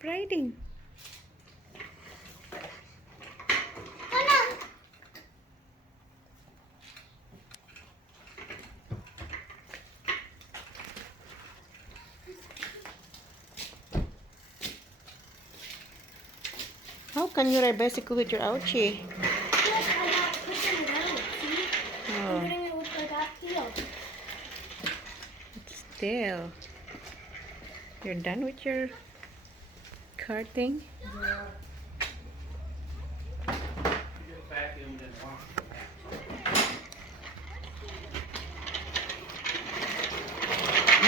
Keep riding. Oh no! How can you ride bicycle with your ouchie? Yes, I got pushing it out. See? I'm Oh, getting it with like that heel. still. You're done with your karting? Yeah. You just vacuumed and washed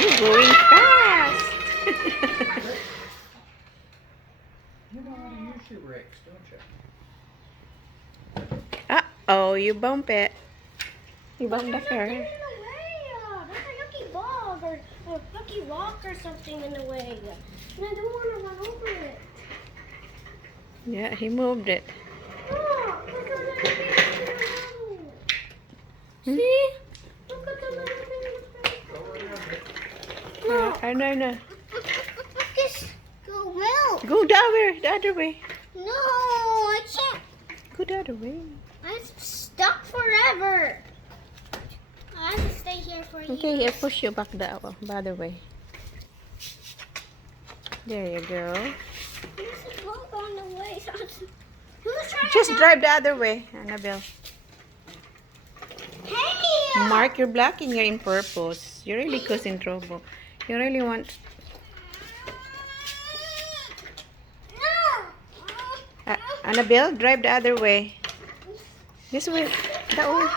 You're going fast. You know how to use your brakes, don't you? Uh-oh, you bump it. You bump the Get car. in the way. There's a yucky bog or yucky rock or something in the way. And I don't want to run over it. Yeah, he moved it. Oh, look at the little Hmm? See? Look at the little thing. Go around it. No. Just go well. Go the other way. No, I can't. Go the other way. I'm stuck forever. I have to stay here for Okay, years. I push you back the other way. There you go. There's a bump on the way. Who's trying Just to drive the other way, Annabelle. Hey! Mark, you're blocking your in purpose. You're really causing trouble. You really want... No! Annabelle, drive the other way. This way. That way.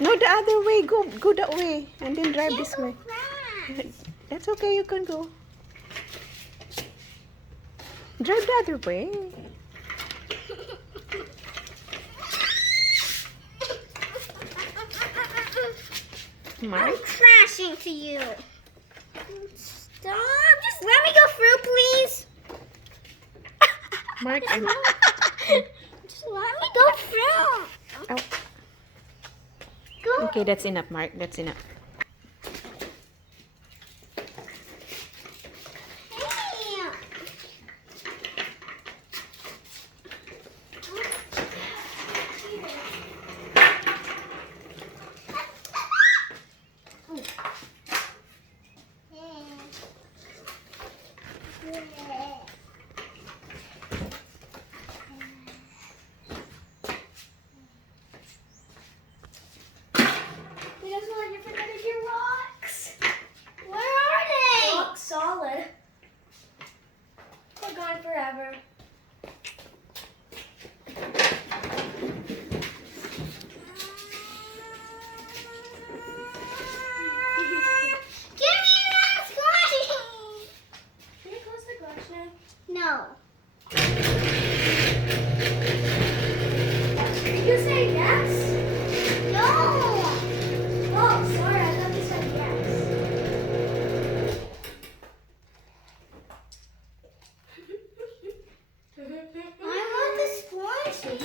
No, the other way. Go that way. And then drive this way. That's okay. You can go. Drive the other way. Mark. I'm crashing to you. Stop. Just let me go through, please. Mark. Just let me go through. Oh. Go. Okay, that's enough, Mark. That's enough. Hey. You guys want to forget your rocks? Where are they? Rock solid. They're gone forever. Give me that squishy! Can you close the garage now? No. Did you say yes? No! Oh, sorry, I thought you said yes. I want the squishy.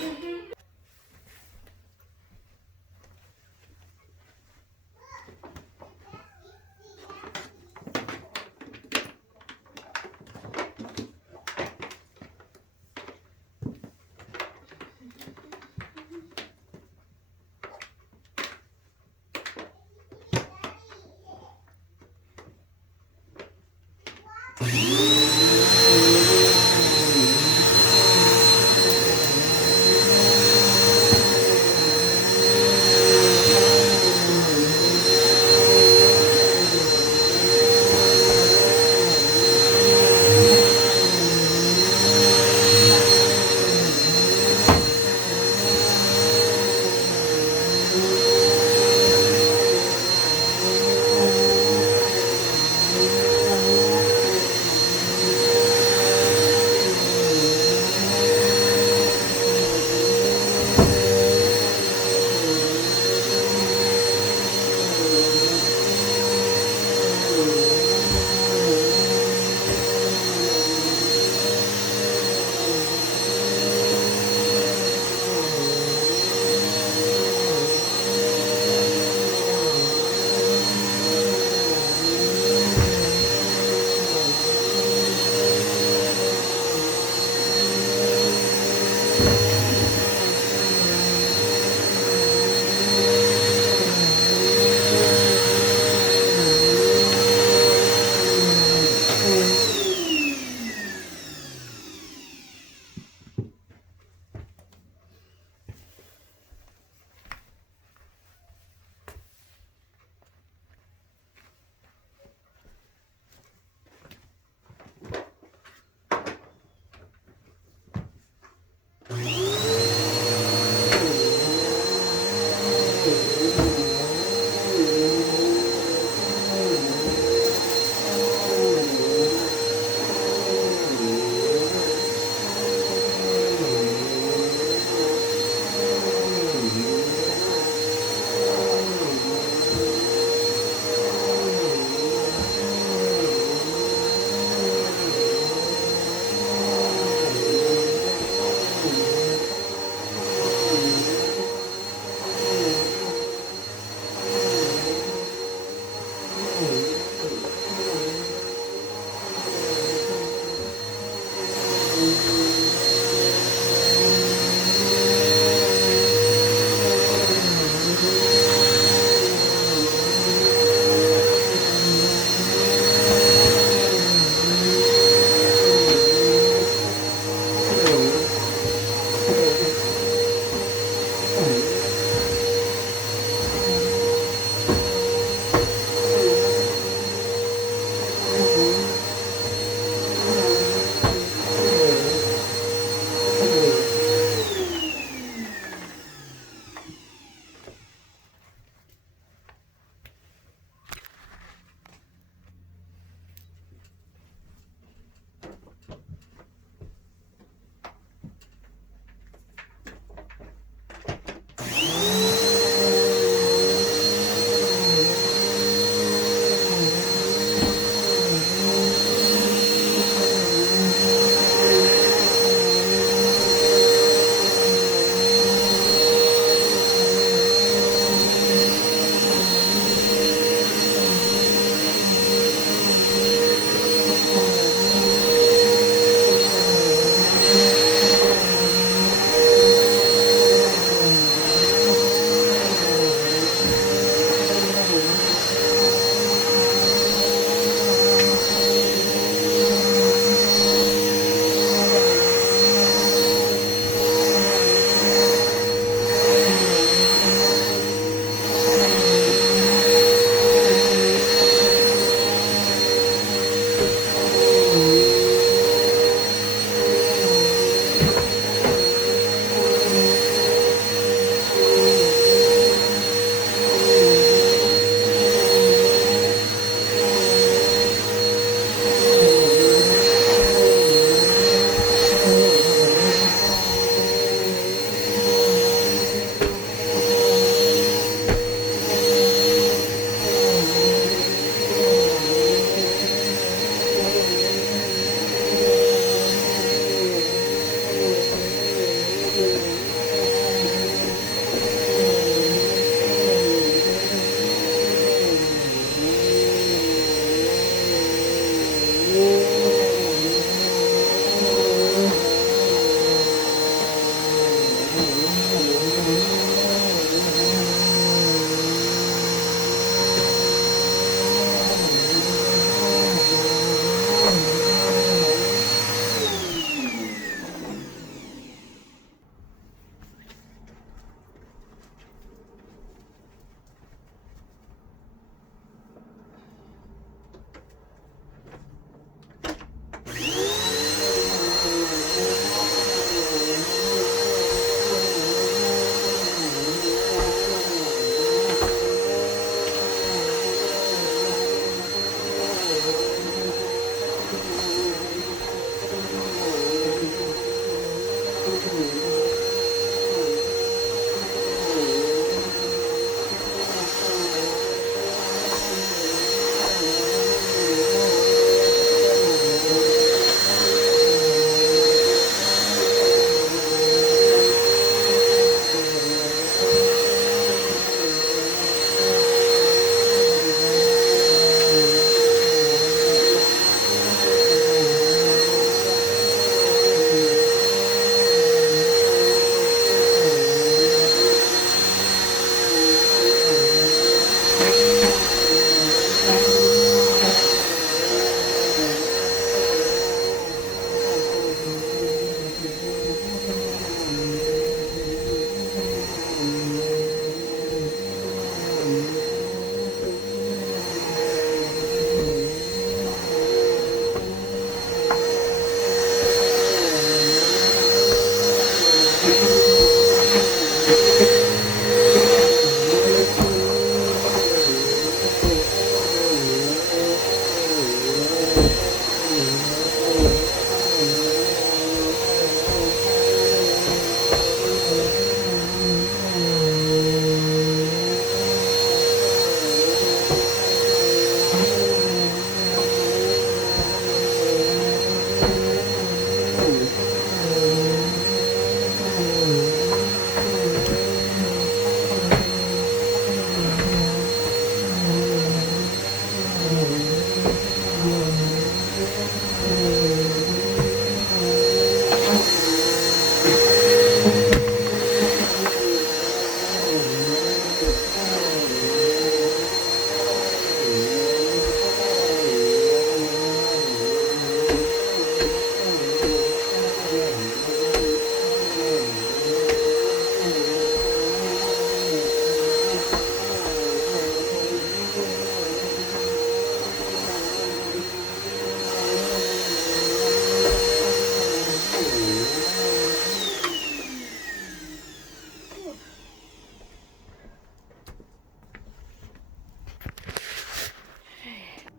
Bye.